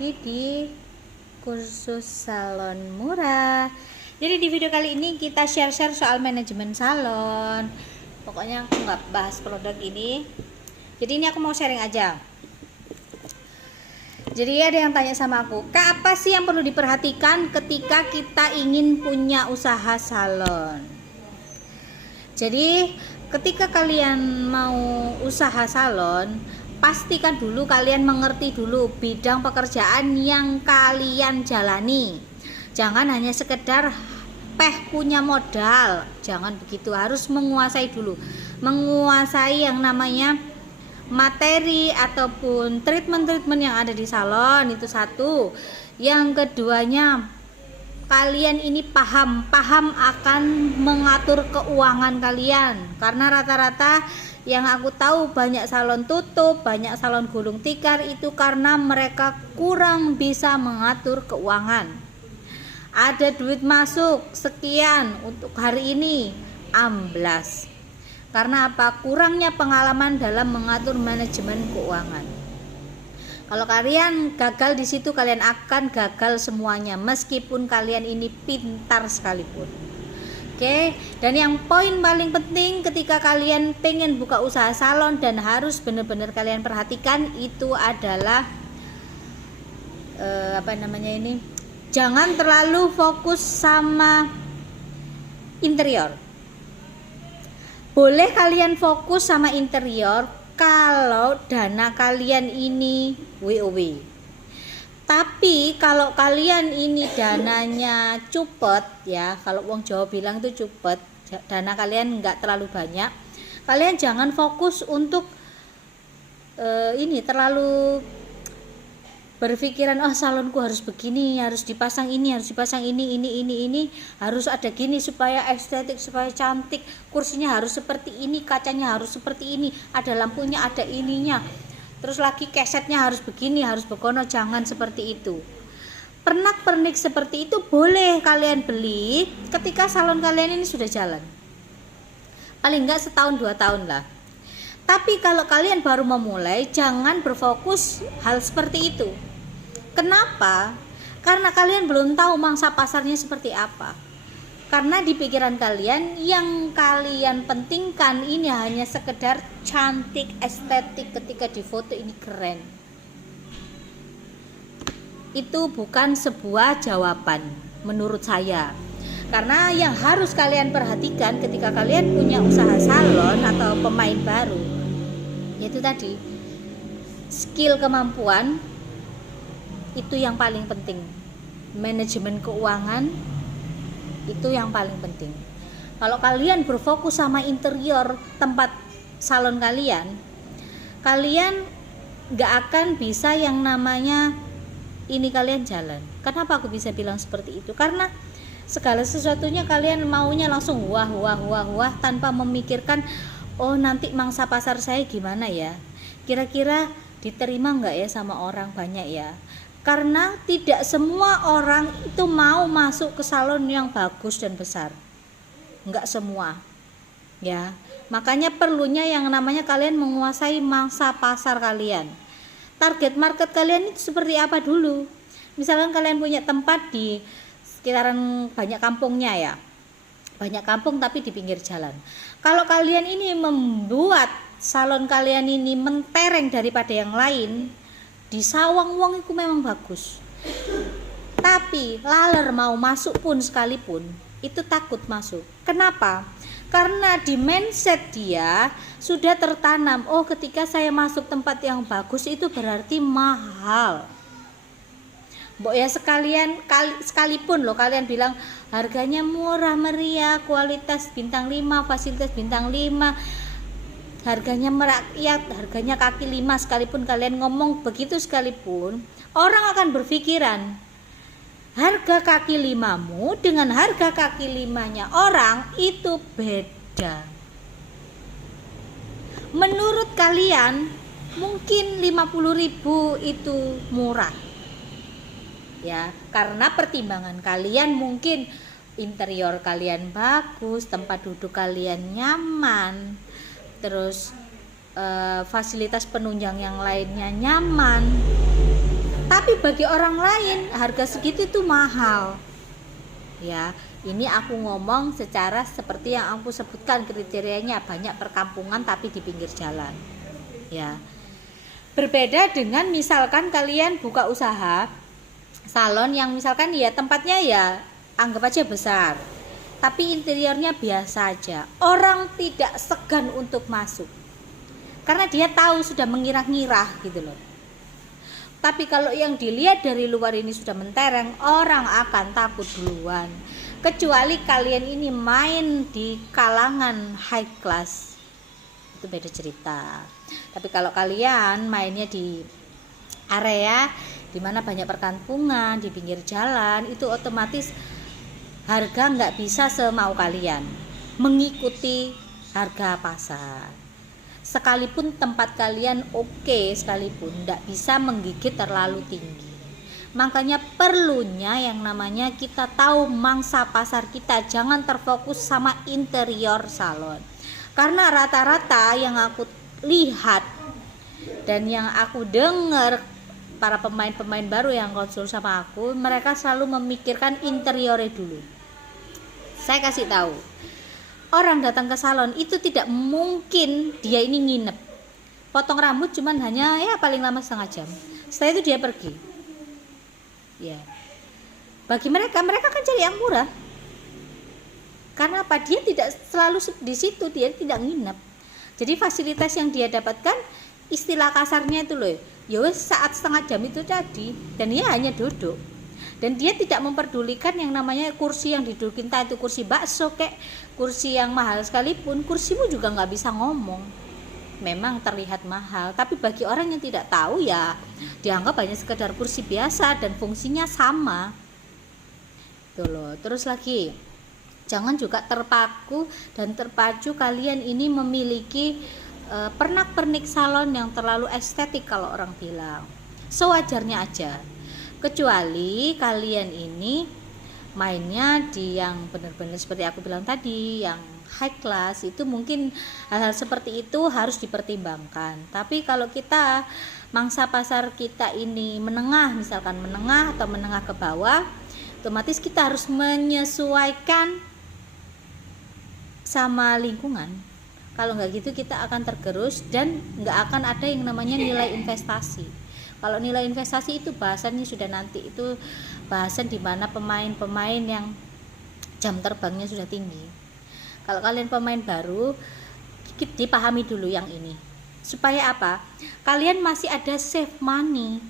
lagi di kursus salon murah. Jadi di video kali ini kita share-share soal manajemen salon. Pokoknya aku nggak bahas produk ini. Jadi ini aku mau sharing aja. Jadi ada yang tanya sama aku, Kak, apa sih yang perlu diperhatikan ketika kita ingin punya usaha salon? Jadi ketika kalian mau usaha salon, pastikan dulu kalian mengerti dulu bidang pekerjaan yang kalian jalani. Jangan hanya sekedar punya modal, jangan begitu, harus menguasai dulu. Menguasai yang namanya materi ataupun treatment yang ada di salon, itu satu. Yang keduanya, kalian ini paham akan mengatur keuangan kalian, karena rata-rata yang aku tahu banyak salon tutup, banyak salon gulung tikar itu karena mereka kurang bisa mengatur keuangan. Ada duit masuk sekian untuk hari ini, amblas. Karena apa? Kurangnya pengalaman dalam mengatur manajemen keuangan. Kalau kalian gagal di situ, kalian akan gagal semuanya, meskipun kalian ini pintar sekalipun. Oke, dan yang poin paling penting ketika kalian pengen buka usaha salon dan harus benar-benar kalian perhatikan itu adalah jangan terlalu fokus sama interior. Boleh kalian fokus sama interior kalau dana kalian ini WOW. Tapi kalau kalian ini dananya cupet ya, kalau wong Jawa bilang itu cupet, dana kalian nggak terlalu banyak, kalian jangan fokus untuk terlalu berpikiran salonku harus begini, harus dipasang ini, harus dipasang ini, harus ada gini supaya estetik, supaya cantik, kursinya harus seperti ini, kacanya harus seperti ini, ada lampunya, ada ininya, terus lagi kesetnya harus begini, harus begono. Jangan seperti itu. Pernak-pernik seperti itu boleh kalian beli ketika salon kalian ini sudah jalan, paling enggak setahun 2 tahun lah. Tapi kalau kalian baru memulai, jangan berfokus hal seperti itu. Kenapa? Karena kalian belum tahu mangsa pasarnya seperti apa. Karena di pikiran kalian yang kalian pentingkan ini hanya sekedar cantik, estetik, ketika di foto ini keren. Itu bukan sebuah jawaban menurut saya. Karena yang harus kalian perhatikan ketika kalian punya usaha salon atau pemain baru, yaitu tadi skill, kemampuan, itu yang paling penting. Manajemen keuangan itu yang paling penting. Kalau kalian berfokus sama interior tempat salon kalian gak akan bisa yang namanya ini kalian jalan. Kenapa aku bisa bilang seperti itu? Karena segala sesuatunya kalian maunya langsung wah tanpa memikirkan nanti mangsa pasar saya gimana ya, kira-kira diterima nggak ya sama orang banyak ya. Karena tidak semua orang itu mau masuk ke salon yang bagus dan besar, nggak semua ya. Makanya perlunya yang namanya kalian menguasai mangsa pasar kalian. Target market kalian itu seperti apa dulu. Misalkan kalian punya tempat di sekitaran banyak kampungnya ya, banyak kampung tapi di pinggir jalan. Kalau kalian ini membuat salon kalian ini mentereng daripada yang lain, di sawang wong itu memang bagus, tapi laler mau masuk pun sekalipun itu takut masuk. Kenapa? Karena di mindset dia sudah tertanam, ketika saya masuk tempat yang bagus itu berarti mahal. Mbok ya sekalipun loh kalian bilang harganya murah meriah, kualitas bintang 5, fasilitas bintang 5, harganya merakyat, harganya kaki 5, sekalipun kalian ngomong begitu sekalipun, orang akan berpikiran harga kaki 5-mu dengan harga kaki 5-nya orang itu beda. Menurut kalian mungkin 50.000 itu murah ya, karena pertimbangan kalian mungkin interior kalian bagus, tempat duduk kalian nyaman, terus fasilitas penunjang yang lainnya nyaman. Tapi bagi orang lain harga segitu itu mahal. Ya, ini aku ngomong secara seperti yang aku sebutkan kriterianya, banyak perkampungan tapi di pinggir jalan. Ya. Berbeda dengan misalkan kalian buka usaha salon yang misalkan ya tempatnya ya anggap aja besar, tapi interiornya biasa aja. Orang tidak segan untuk masuk. Karena dia tahu sudah mengira-ngira gitu loh. Tapi kalau yang dilihat dari luar ini sudah mentereng, orang akan takut duluan. Kecuali kalian ini main di kalangan high class, itu beda cerita. Tapi kalau kalian mainnya di area dimana banyak perkampungan, di pinggir jalan, itu otomatis harga nggak bisa semau kalian, mengikuti harga pasar. Sekalipun tempat kalian oke sekalipun, nggak bisa menggigit terlalu tinggi. Makanya perlunya yang namanya kita tahu mangsa pasar kita, jangan terfokus sama interior salon. Karena rata-rata yang aku lihat dan yang aku dengar para pemain-pemain baru yang konsul sama aku, mereka selalu memikirkan interiornya dulu. Saya kasih tahu, orang datang ke salon itu tidak mungkin dia ini nginep. Potong rambut cuman hanya ya paling lama setengah jam. Setelah itu dia pergi. Ya. Bagi mereka kan cari yang murah. Karena apa? Dia tidak selalu di situ, dia tidak nginep. Jadi fasilitas yang dia dapatkan, istilah kasarnya itu loh, ya wes saat setengah jam itu tadi, dan dia hanya duduk. Dan dia tidak memperdulikan yang namanya kursi yang didudukin, entah itu kursi bakso kek, kursi yang mahal sekalipun, kursimu juga nggak bisa ngomong. Memang terlihat mahal, tapi bagi orang yang tidak tahu ya dianggap hanya sekedar kursi biasa dan fungsinya sama. Tuh loh. Terus lagi, jangan juga terpaku dan terpacu kalian ini memiliki pernak-pernik salon yang terlalu estetik kalau orang bilang. Sewajarnya aja. Kecuali kalian ini mainnya di yang benar-benar seperti aku bilang tadi, yang high class, itu mungkin hal-hal seperti itu harus dipertimbangkan. Tapi kalau kita mangsa pasar kita ini menengah, misalkan menengah atau menengah ke bawah, otomatis kita harus menyesuaikan sama lingkungan. Kalau nggak gitu kita akan tergerus dan nggak akan ada yang namanya nilai investasi. Kalau nilai investasi itu bahasannya sudah nanti, itu bahasan di mana pemain-pemain yang jam terbangnya sudah tinggi. Kalau kalian pemain baru, dipahami dulu yang ini. Supaya apa? Kalian masih ada save money.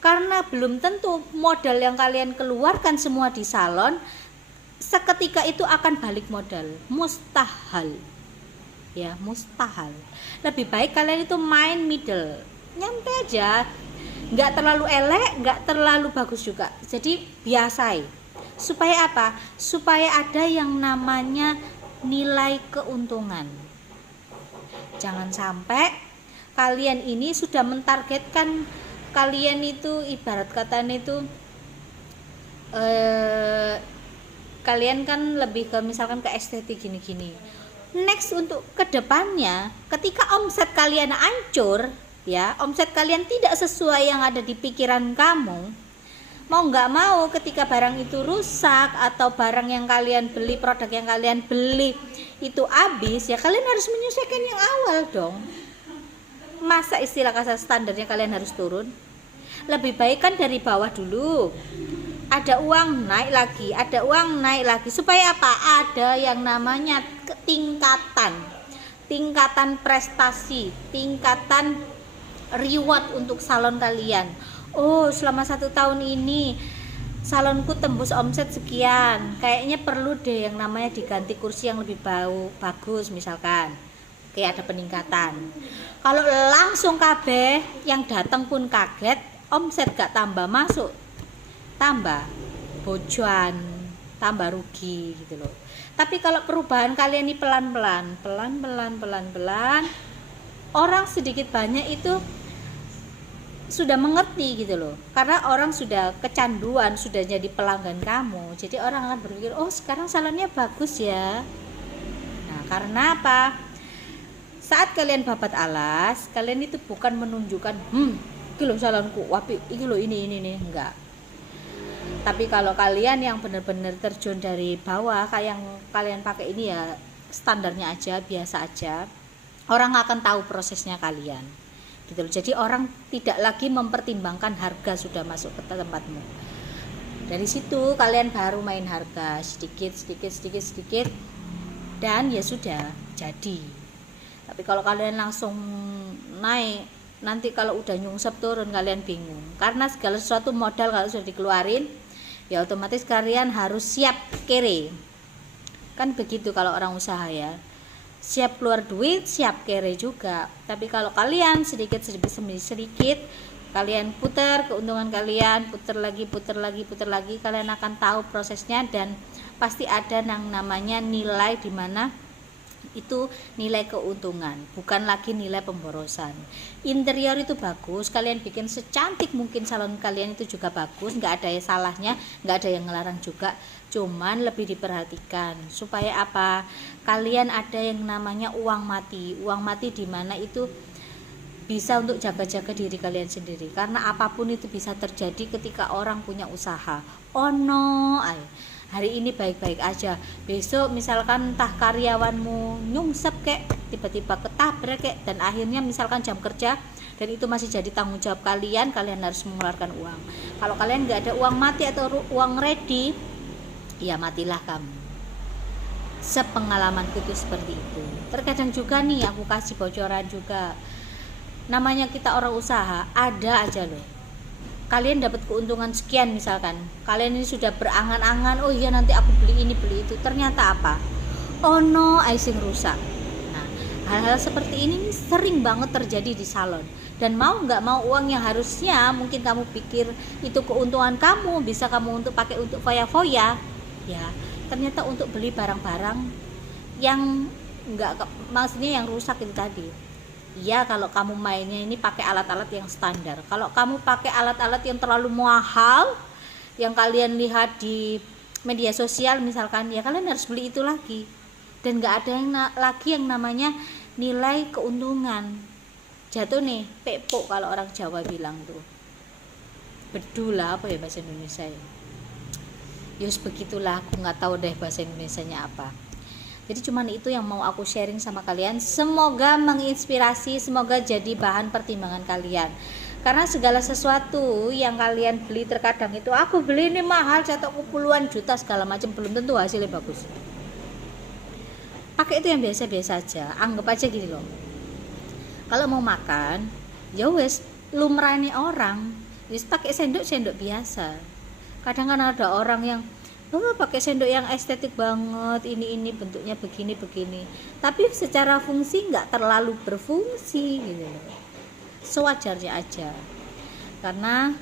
Karena belum tentu modal yang kalian keluarkan semua di salon seketika itu akan balik modal. Mustahil. Ya, mustahil. Lebih baik kalian itu main middle. Nyampe aja. Nggak terlalu elek, nggak terlalu bagus juga. Jadi biasai. Supaya apa? Supaya ada yang namanya nilai keuntungan. Jangan sampai kalian ini sudah mentargetkan, kalian itu ibarat katanya itu kalian kan lebih ke misalkan ke estetik gini-gini. Next untuk kedepannya, ketika omset kalian hancur, ya, omset kalian tidak sesuai yang ada di pikiran kamu, mau nggak mau ketika barang itu rusak atau barang yang kalian beli, produk yang kalian beli itu habis, ya kalian harus menyesuaikan yang awal dong. Masa istilah kasar standarnya kalian harus turun? Lebih baik kan dari bawah dulu, ada uang naik lagi, ada uang naik lagi, supaya apa? Ada yang namanya tingkatan prestasi, tingkatan reward untuk salon kalian. Oh, selama 1 tahun ini salonku tembus omset sekian, kayaknya perlu deh yang namanya diganti kursi yang lebih bagus misalkan. Oke, ada peningkatan. Kalau langsung kabeh yang datang pun kaget, omset gak tambah masuk, tambah bojoan, tambah rugi gitu loh. Tapi kalau perubahan kalian ini pelan-pelan, orang sedikit banyak itu sudah mengerti gitu loh, karena orang sudah kecanduan, sudah jadi pelanggan kamu, jadi orang akan berpikir, oh sekarang salonnya bagus ya. Nah, karena apa? Saat kalian babat alas, kalian itu bukan menunjukkan iki lho salonku wapi, iki lho ini nih, enggak. Tapi kalau kalian yang benar-benar terjun dari bawah, kayak yang kalian pakai ini ya standarnya aja, biasa aja, orang akan tahu prosesnya kalian gitu loh. Jadi orang tidak lagi mempertimbangkan harga sudah masuk ke tempatmu. Dari situ kalian baru main harga sedikit dan ya sudah jadi. Tapi kalau kalian langsung naik, nanti kalau udah nyungsep turun kalian bingung, karena segala sesuatu modal kalau sudah dikeluarin ya otomatis kalian harus siap kere, kan begitu kalau orang usaha ya, siap keluar duit, siap kere juga. Tapi kalau kalian sedikit kalian putar keuntungan kalian, putar lagi, kalian akan tahu prosesnya, dan pasti ada yang namanya nilai, dimana itu nilai keuntungan, bukan lagi nilai pemborosan. Interior itu bagus, kalian bikin secantik mungkin salon kalian itu juga bagus, nggak ada salahnya, nggak ada yang ngelarang juga, cuman lebih diperhatikan supaya apa, kalian ada yang namanya uang mati di mana itu bisa untuk jaga-jaga diri kalian sendiri, karena apapun itu bisa terjadi ketika orang punya usaha. Oh no, hari ini baik-baik aja, besok misalkan entah karyawanmu nyungsep kek, tiba-tiba ketabrak kek, dan akhirnya misalkan jam kerja dan itu masih jadi tanggung jawab kalian harus mengeluarkan uang. Kalau kalian nggak ada uang mati atau uang ready, ya matilah kamu. Sepengalamanku itu seperti itu. Terkadang juga nih aku kasih bocoran juga, namanya kita orang usaha, ada aja loh kalian dapat keuntungan sekian, misalkan kalian ini sudah berangan-angan, oh iya nanti aku beli ini beli itu, ternyata apa, oh no, icing rusak. Nah, hal-hal seperti ini sering banget terjadi di salon, dan mau nggak mau uang yang harusnya mungkin kamu pikir itu keuntungan kamu, bisa kamu untuk pakai untuk foya-foya ya, ternyata untuk beli barang-barang yang nggak, maksudnya yang rusak itu tadi. Ya kalau kamu mainnya ini pakai alat-alat yang standar. Kalau kamu pakai alat-alat yang terlalu mahal, yang kalian lihat di media sosial misalkan, ya kalian harus beli itu lagi. Dan gak ada yang lagi yang namanya nilai keuntungan. Jatuh nih, pepo kalau orang Jawa bilang tuh. Bedul apa ya bahasa Indonesia ya? Yus begitulah, aku gak tahu deh bahasa Indonesianya apa. Jadi cuman itu yang mau aku sharing sama kalian, semoga menginspirasi, semoga jadi bahan pertimbangan kalian. Karena segala sesuatu yang kalian beli, terkadang itu aku beli ini mahal, jatuhku puluhan juta segala macam, belum tentu hasilnya bagus. Pakai itu yang biasa-biasa aja, anggap aja gini loh, kalau mau makan ya wes lumrahnya orang, wes pakai sendok biasa. Kadang kan ada orang yang pakai sendok yang estetik banget, ini bentuknya begini, tapi secara fungsi nggak terlalu berfungsi gitu, sewajarnya aja. Karena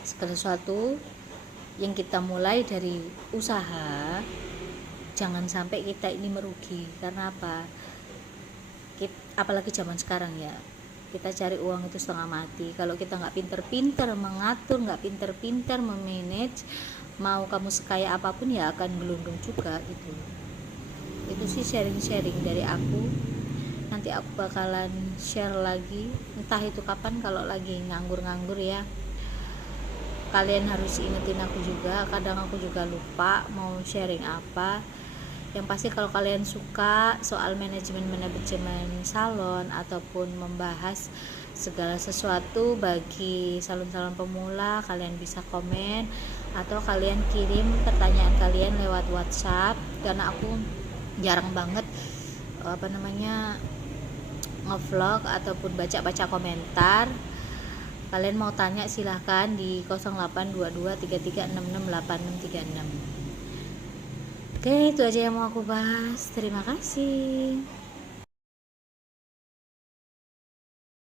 segala sesuatu yang kita mulai dari usaha, jangan sampai kita ini merugi. Karena apa? Apalagi zaman sekarang ya, kita cari uang itu setengah mati. Kalau kita nggak pinter-pinter mengatur, nggak pinter-pinter memanage, mau kamu sekaya apapun ya akan gelundung juga gitu. Itu sih sharing-sharing dari aku. Nanti aku bakalan share lagi, entah itu kapan, kalau lagi nganggur-nganggur ya. Kalian harus ingetin aku juga, kadang aku juga lupa mau sharing apa. Yang pasti kalau kalian suka soal manajemen salon ataupun membahas segala sesuatu bagi salon-salon pemula, kalian bisa komen atau kalian kirim pertanyaan kalian lewat WhatsApp, karena aku jarang banget ngevlog ataupun baca-baca komentar. Kalian mau tanya silahkan di 082233668636. Oke, itu aja yang mau aku bahas. Terima kasih.